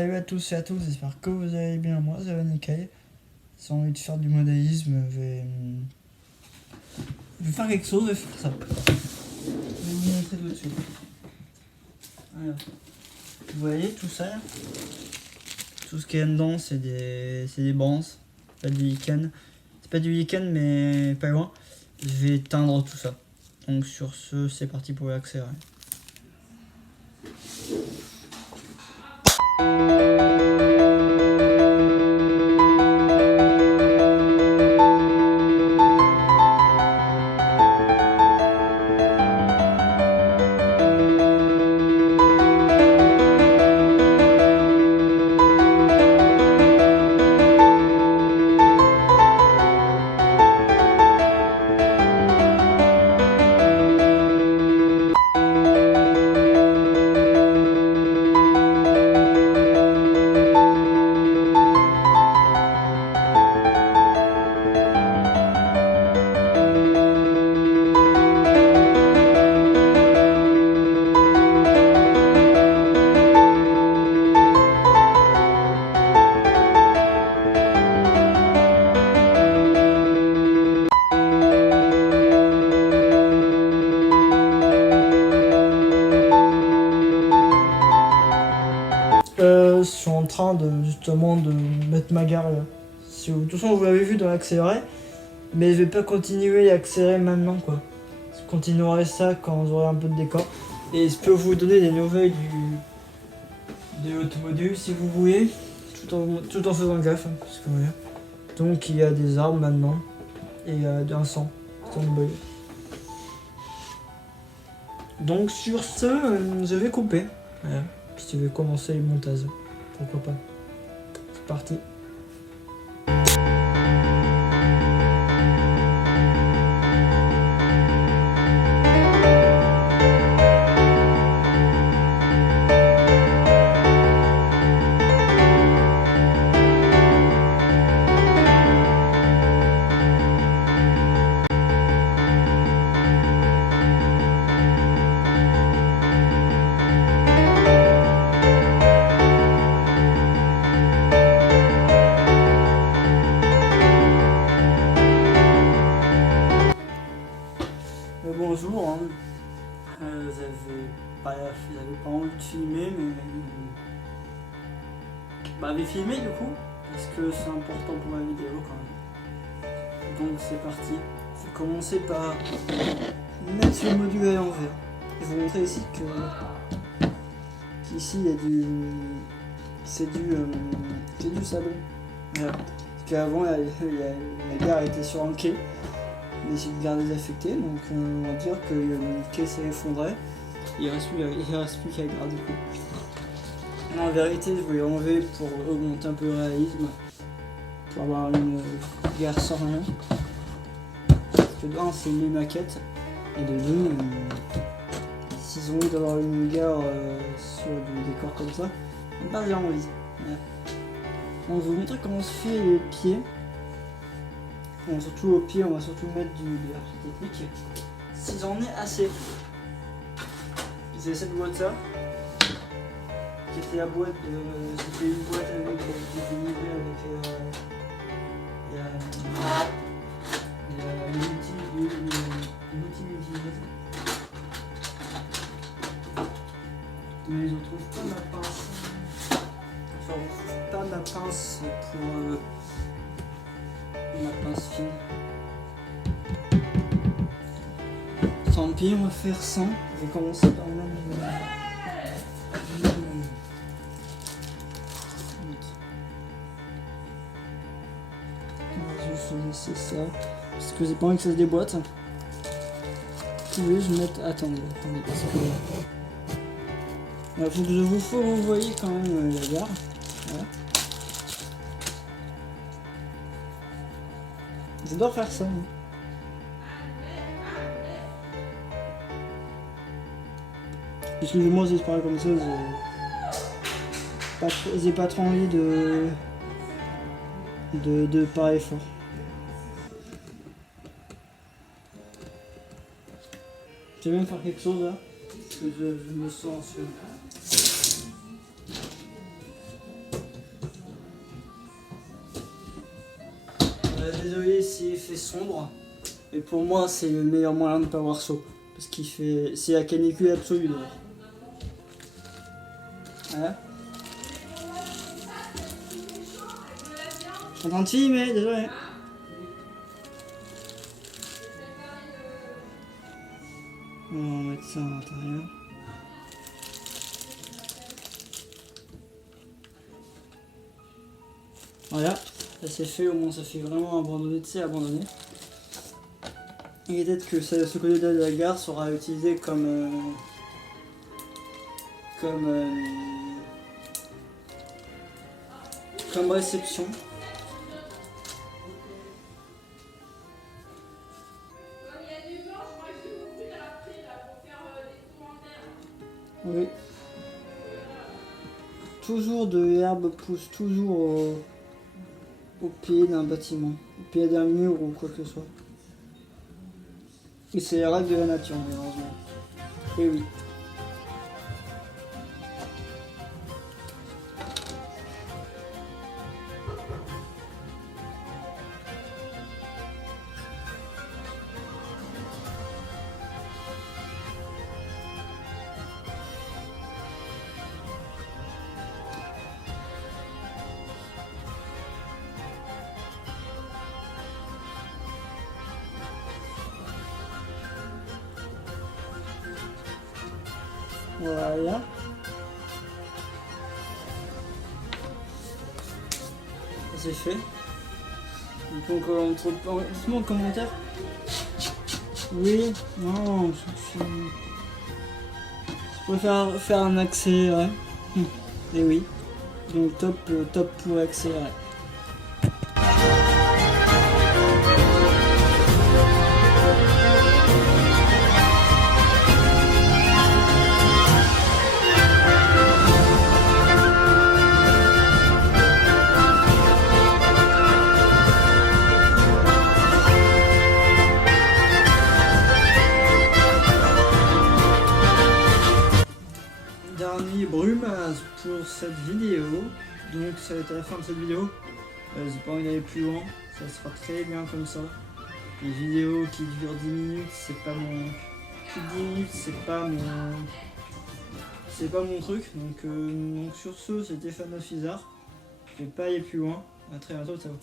salut à tous et à toutes, j'espère que vous allez bien. Moi, ça va nickel. J'ai envie de faire du modélisme, je vais faire quelque chose, je vais faire ça. Je vais vous montrer tout de suite. Alors, vous voyez tout ça là, tout ce qu'il y a dedans, c'est des bronzes, pas du lichen. C'est pas du lichen, mais pas loin. Je vais teindre tout ça. Donc sur ce, c'est parti pour l'accélérer. Je suis en train justement de mettre ma gare là. De toute façon, vous l'avez vu dans l'accéléré, mais je vais pas continuer à accélérer maintenant quoi. Je continuerai ça quand j'aurai un peu de décor. Et je peux vous donner des nouvelles de l'automodule si vous voulez, tout en faisant gaffe. Hein, parce que, voilà. Donc il y a des arbres maintenant et un sang de bleu. Donc sur ce, je vais couper. Voilà. Puis je vais commencer le montage. Pourquoi pas. C'est parti. Bonjour, hein. J'avais pas envie de filmer, mais j'ai filmé du coup, parce que c'est important pour ma vidéo quand même. Donc c'est parti. Je vais commencer par mettre le module à l'envers. Je vais vous montrer ici qu'ici il y a c'est du sable. Voilà. Parce qu'avant la gare était sur un quai. Mais j'ai une gare désaffectée, donc on va dire que le quai s'est effondré. Il reste plus qu'à la gare du coup. En vérité, je voulais enlever pour augmenter un peu le réalisme, pour avoir une gare sans rien. Parce que d'un, c'est une maquette, et de deux, s'ils ont envie d'avoir une gare sur du décor comme ça, j'ai envie. Voilà. On va vous montrer comment se fait les pieds. Bon, surtout au pied, on va surtout mettre de l'architectique. Si j'en ai assez. J'ai cette boîte là. Qui était la boîte de. C'était une boîte avec des livrets avec. Il y a l'outil d'utilisation. Mais je retrouve pas ma pince. Je retrouve pas ma pince pour. Ma pince fine. Tant pis, on va faire 100. Je vais commencer par même. On va juste laisser ça. Parce que j'ai pas envie que ça se déboîte. Vous pouvez je mettre. Attendez, parce que. Il faut que vous voyez quand même la gare. Voilà. J'adore faire ça. Excusez-moi si je parle comme ça, j'ai pas trop envie de parler fort. Je vais même faire quelque chose là, parce que je me sens anxieux. Désolé s'il fait sombre, mais pour moi c'est le meilleur moyen de ne pas avoir chaud. Parce qu'il fait. C'est la canicule absolue dehors. Voilà. Je suis en train de filmer, désolé. On va mettre ça à l'intérieur. Voilà, ça c'est fait, au moins ça fait vraiment abandonné, tu sais, abandonné. Et peut-être que ce côté-là de la gare sera utilisé comme réception. Oui. Toujours de l'herbe pousse toujours au pied d'un bâtiment, au pied d'un mur ou quoi que ce soit. Et c'est la règle de la nature, malheureusement. Et oui. Voilà. C'est fait. Donc on trouve dites-moi en commentaire. Oui, non, je préfère faire un accéléré. Et oui. Donc top pour accélérer. Dernier brumage pour cette vidéo, donc ça va être la fin de cette vidéo. J'ai pas envie d'aller plus loin, ça sera très bien comme ça. Les vidéos qui durent 10 minutes, c'est pas mon. Plus de 10 minutes, c'est pas mon truc. Donc sur ce, c'était Fanofizard. Je vais pas aller plus loin. À très bientôt, ciao.